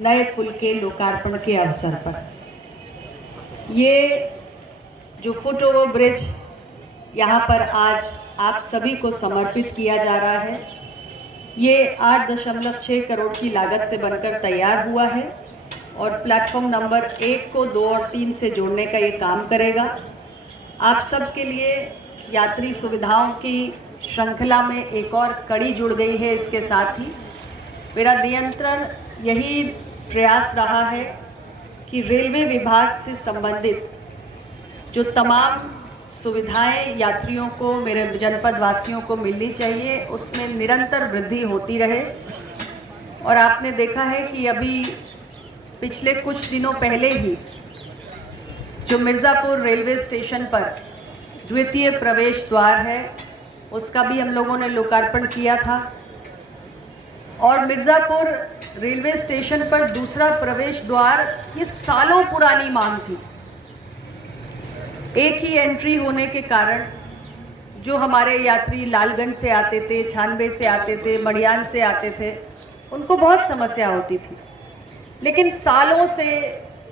नए पुल के लोकार्पण के अवसर पर ये जो फुट ओवर ब्रिज यहाँ पर आज आप सभी को समर्पित किया जा रहा है, ये 8.6 करोड़ की लागत से बनकर तैयार हुआ है और प्लेटफॉर्म नंबर 1 को 2 और 3 से जोड़ने का ये काम करेगा। आप सब के लिए यात्री सुविधाओं की श्रृंखला में एक और कड़ी जुड़ गई है। इसके साथ ही मेरा नियंत्रण यही प्रयास रहा है कि रेलवे विभाग से संबंधित जो तमाम सुविधाएं यात्रियों को, मेरे जनपद वासियों को मिलनी चाहिए, उसमें निरंतर वृद्धि होती रहे। और आपने देखा है कि अभी पिछले कुछ दिनों पहले ही जो मिर्ज़ापुर रेलवे स्टेशन पर द्वितीय प्रवेश द्वार है, उसका भी हम लोगों ने लोकार्पण किया था। और मिर्ज़ापुर रेलवे स्टेशन पर दूसरा प्रवेश द्वार ये सालों पुरानी मांग थी। एक ही एंट्री होने के कारण जो हमारे यात्री लालगंज से आते थे, छानबे से आते थे, मड़ियान से आते थे, उनको बहुत समस्या होती थी। लेकिन सालों से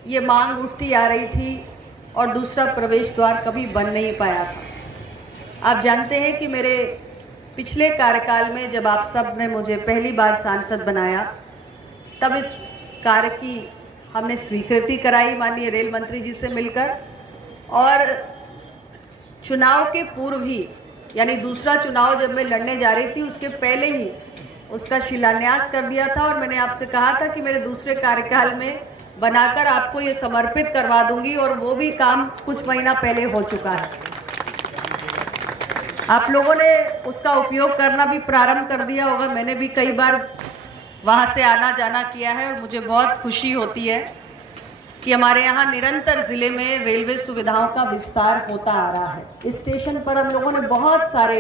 ये मांग उठती आ रही थी और दूसरा प्रवेश द्वार कभी बन नहीं पाया था। आप जानते हैं कि मेरे पिछले कार्यकाल में जब आप सब ने मुझे पहली बार सांसद बनाया, तब इस कार्य की हमने स्वीकृति कराई माननीय रेल मंत्री जी से मिलकर, और चुनाव के पूर्व ही, यानी दूसरा चुनाव जब मैं लड़ने जा रही थी उसके पहले ही उसका शिलान्यास कर दिया था। और मैंने आपसे कहा था कि मेरे दूसरे कार्यकाल में बनाकर आपको ये समर्पित करवा दूंगी, और वो भी काम कुछ महीना पहले हो चुका है। आप लोगों ने उसका उपयोग करना भी प्रारंभ कर दिया होगा। मैंने भी कई बार वहाँ से आना जाना किया है और मुझे बहुत खुशी होती है कि हमारे यहाँ निरंतर ज़िले में रेलवे सुविधाओं का विस्तार होता आ रहा है। इस स्टेशन पर हम लोगों ने बहुत सारे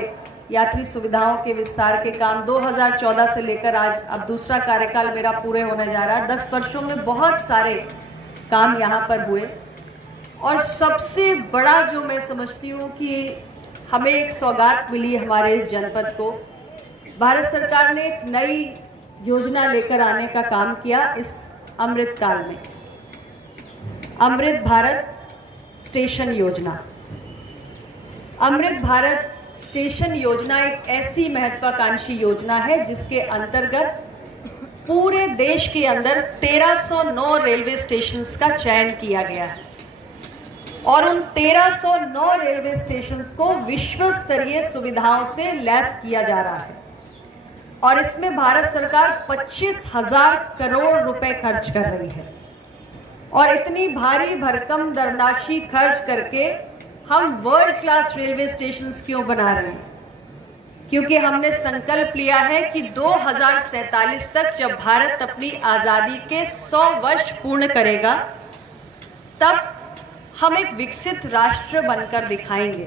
यात्री सुविधाओं के विस्तार के काम 2014 से लेकर आज, अब दूसरा कार्यकाल मेरा पूरे होने जा रहा है, 10 वर्षों में बहुत सारे काम यहाँ पर हुए। और सबसे बड़ा जो मैं समझती हूँ कि हमें एक सौगात मिली हमारे इस जनपद को, भारत सरकार ने एक नई योजना लेकर आने का काम किया इस अमृत काल में, अमृत भारत स्टेशन योजना। अमृत भारत स्टेशन योजना एक ऐसी महत्वाकांक्षी योजना है जिसके अंतर्गत पूरे देश के अंदर 1309 रेलवे स्टेशंस का चयन किया गया है और उन 1309 रेलवे स्टेशंस को विश्व स्तरीय सुविधाओं से लैस किया जा रहा है। और इसमें भारत सरकार 25,000 करोड़ रुपए खर्च कर रही है। और इतनी भारी भरकम धनराशि खर्च करके हम वर्ल्ड क्लास रेलवे स्टेशंस क्यों बना रहे हैं? क्योंकि हमने संकल्प लिया है कि 2047 तक जब भारत अपनी आज़ादी के 100 वर्ष पूर्ण करेगा, तब हम एक विकसित राष्ट्र बनकर दिखाएंगे।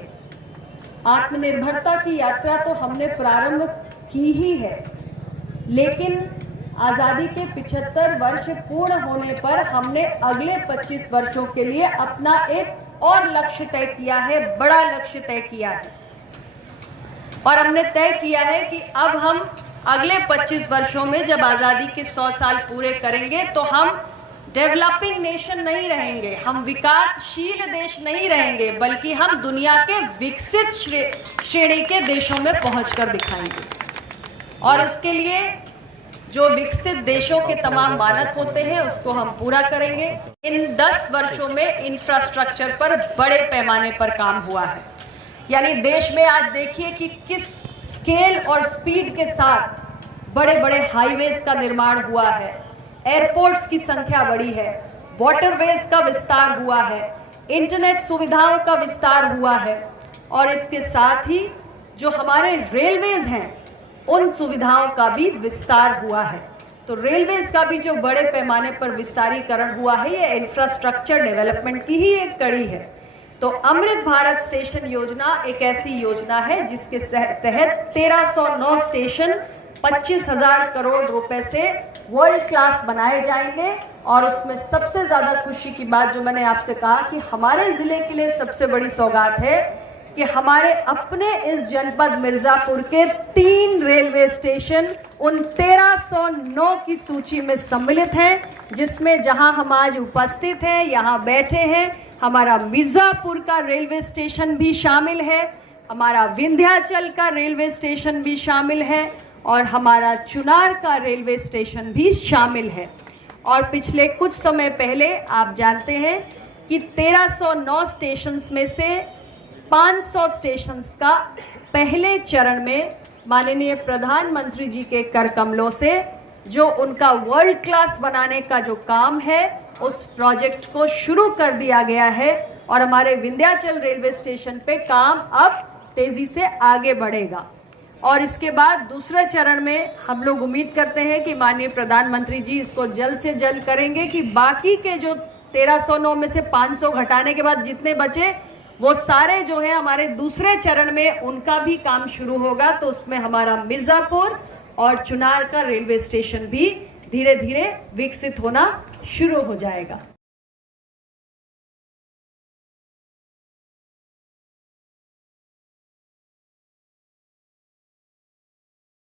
आत्मनिर्भरता की यात्रा तो हमने प्रारंभ की ही है, लेकिन आज़ादी के 75 वर्ष पूर्ण होने पर हमने अगले 25 वर्षों के लिए अपना एक और लक्ष्य तय किया है, बड़ा लक्ष्य तय किया है। और हमने तय किया है कि अब हम अगले 25 वर्षों में जब आज़ादी के 100 साल पूरे करेंगे तो हम डेवलपिंग नेशन नहीं रहेंगे, हम विकासशील देश नहीं रहेंगे, बल्कि हम दुनिया के विकसित श्रेणी के देशों में पहुंचकर दिखाएंगे। और उसके लिए जो विकसित देशों के तमाम मानक होते हैं उसको हम पूरा करेंगे। इन 10 वर्षों में इंफ्रास्ट्रक्चर पर बड़े पैमाने पर काम हुआ है। यानी देश में आज देखिए कि किस स्केल और स्पीड के साथ बड़े बड़े हाईवेज का निर्माण हुआ है, एयरपोर्ट्स की संख्या बढ़ी है, वाटरवेज का विस्तार हुआ है, इंटरनेट सुविधाओं का विस्तार हुआ है, और इसके साथ ही जो हमारे रेलवेज हैं उन सुविधाओं का भी विस्तार हुआ है। तो रेलवेज का भी जो बड़े पैमाने पर विस्तारीकरण हुआ है, ये इंफ्रास्ट्रक्चर डेवलपमेंट की ही एक कड़ी है। तो अमृत भारत स्टेशन योजना एक ऐसी योजना है जिसके तहत 1309 स्टेशन 25,000 करोड़ रुपए से वर्ल्ड क्लास बनाए जाएंगे। और उसमें सबसे ज़्यादा खुशी की बात जो मैंने आपसे कहा कि हमारे ज़िले के लिए सबसे बड़ी सौगात है कि हमारे अपने इस जनपद मिर्ज़ापुर के 3 रेलवे स्टेशन उन 1309 की सूची में सम्मिलित हैं, जिसमें जहां हम आज उपस्थित हैं, यहां बैठे हैं, हमारा मिर्ज़ापुर का रेलवे स्टेशन भी शामिल है, हमारा विंध्याचल का रेलवे स्टेशन भी शामिल है और हमारा चुनार का रेलवे स्टेशन भी शामिल है। और पिछले कुछ समय पहले आप जानते हैं कि 1309 स्टेशंस में से 500 स्टेशंस का पहले चरण में माननीय प्रधानमंत्री जी के कर कमलों से जो उनका वर्ल्ड क्लास बनाने का जो काम है, उस प्रोजेक्ट को शुरू कर दिया गया है और हमारे विंध्याचल रेलवे स्टेशन पे काम अब तेजी से आगे बढ़ेगा। और इसके बाद दूसरे चरण में हम लोग उम्मीद करते हैं कि माननीय प्रधानमंत्री जी इसको जल्द से जल्द करेंगे कि बाकी के जो 1309 में से 500 घटाने के बाद जितने बचे वो सारे जो है हमारे दूसरे चरण में उनका भी काम शुरू होगा। तो उसमें हमारा मिर्ज़ापुर और चुनार का रेलवे स्टेशन भी धीरे धीरे विकसित होना शुरू हो जाएगा।